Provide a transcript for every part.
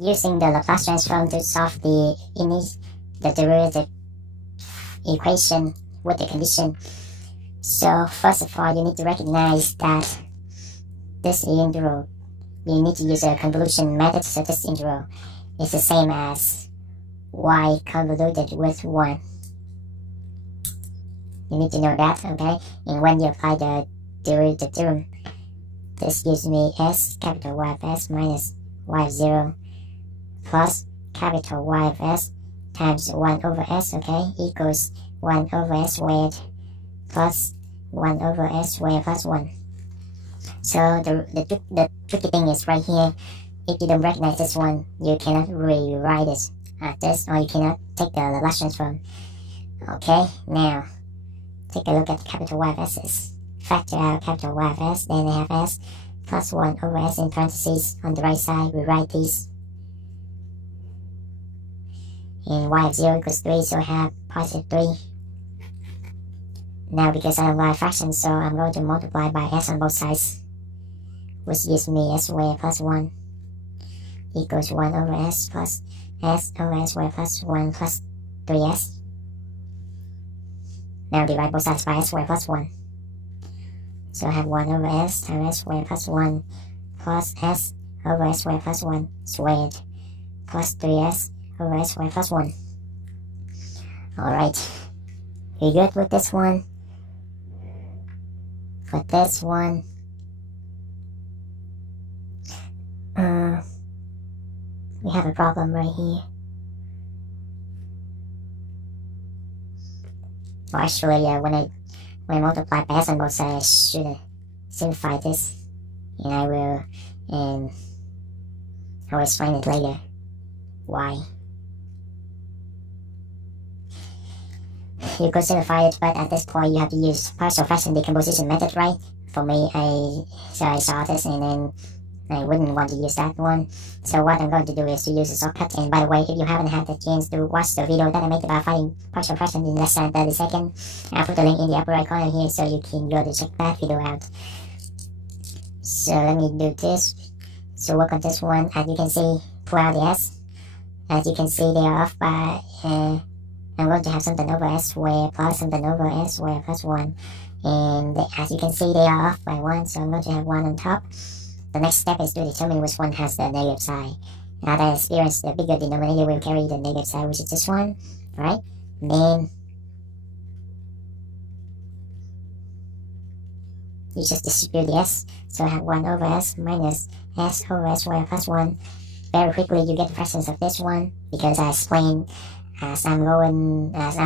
using the Laplace transform to solve the derivative equation with the condition. So first of all, you need to recognize that this integral, you need to use a convolution method. So this integral is the same as y convoluted with 1. You need to know that, okay? And when you apply the derivative theorem, this gives me s capital Y of s minus y of 0 plus capital Y of s times 1 over s, okay, equals 1 over s squared plus 1 over s squared plus 1. So the tricky thing is right here. If you don't recognize this one, you cannot rewrite it as this, or you cannot take the Laplace transform. Okay, now take a look at the capital Y of s. Factor out capital Y of s, then I have s plus 1 over s in parentheses on the right side. Rewrite these. And y of 0 equals 3, so I have positive 3. Now because I don't like fractions, so I'm going to multiply by s on both sides, which gives me s squared plus 1 equals 1 over s plus s over s squared plus 1 plus 3s. Now divide both sides by s squared plus 1. So I have 1 over s times s squared plus 1 plus s over s squared plus 1 squared plus 3s over s squared plus 1. Alright, you good with this one? For this one, we have a problem right here. Well, actually, when I multiply by s on both sides, I should simplify this, and I will explain it later. Why? You could simplify it, but at this point you have to use partial fraction decomposition method, right? For me, I saw this and then I wouldn't want to use that one. So what I'm going to do is to use a shortcut. And by the way, if you haven't had the chance to watch the video that I made about finding partial fraction in less than 30 seconds, I'll put the link in the upper right corner here so you can go to check that video out. So let me do this. So work on this one. As you can see, pull out the s. As you can see, they are off by I'm going to have something over s squared plus something over s squared plus 1. And as you can see, they are off by 1, so I'm going to have 1 on top. The next step is to determine which one has the negative side. Now that I experienced, the bigger denominator will carry the negative side, which is this one, right? And then you just distribute the s. So I have 1 over s minus s over s squared plus 1. Very quickly, you get the fractions of this one because I explained as I'm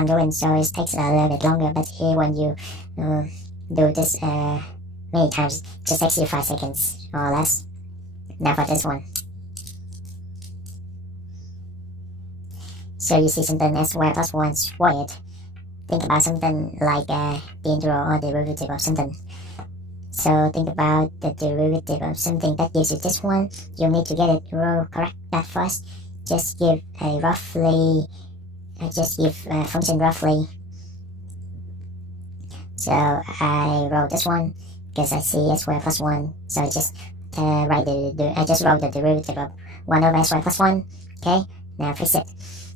doing, so it takes a little bit longer. But here, when you do this many times, it just takes you 5 seconds or less. Now for this one, so you see something s squared plus 1 squared. Think about something like the integral or derivative of something. So think about the derivative of something that gives you this one. You need to get it correct that first. Just give a roughly. Just give a function roughly. So I wrote this one because I see s squared plus 1. So I just I just wrote the derivative of 1 over s squared plus 1. Okay, now fix it.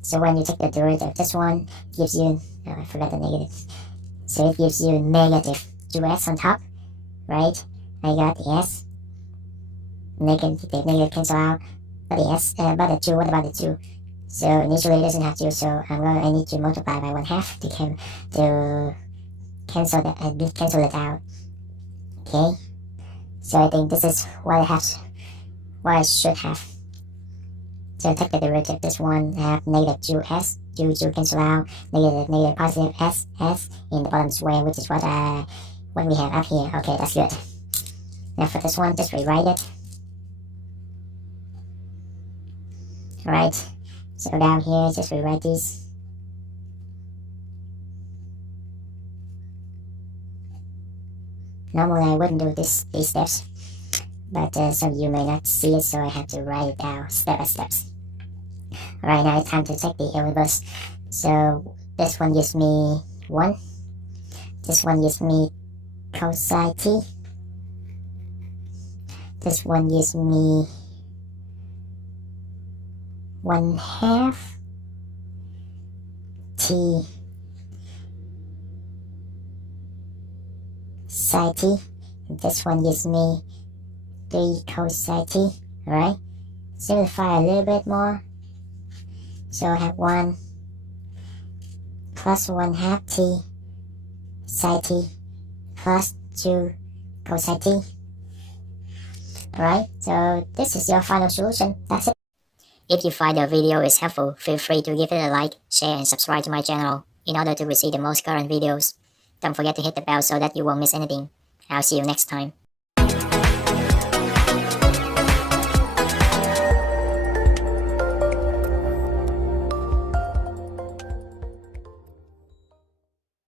So when you take the derivative of this one, it gives you, oh, I forgot the negative. So it gives you negative 2s on top, right? I got the s. Negative cancel out. But the s, but the 2, what about the 2? So initially it doesn't have to, so I need to multiply by 1/2 to cancel it out. Okay, so I think this is what I should have. So take the derivative of this one. I have negative 2s, 2 cancel out, negative positive s in the bottom square, which is what we have up here. Okay, that's good. Now for this one, just rewrite it. Alright. So down here, just rewrite these. Normally I wouldn't do these steps, but some of you may not see it, so I have to write it down step by steps. Alright, now it's time to take the reverse. So this one gives me 1. This one gives me cosine t. This one gives me 1/2 t psi t. This one gives me 3 cos psi t. Alright, simplify a little bit more. So I have 1 plus 1/2 t psi t plus 2 cos psi t. Alright, so this is your final solution. That's it. If you find the video is helpful, feel free to give it a like, share, and subscribe to my channel in order to receive the most current videos. Don't forget to hit the bell so that you won't miss anything. I'll see you next time.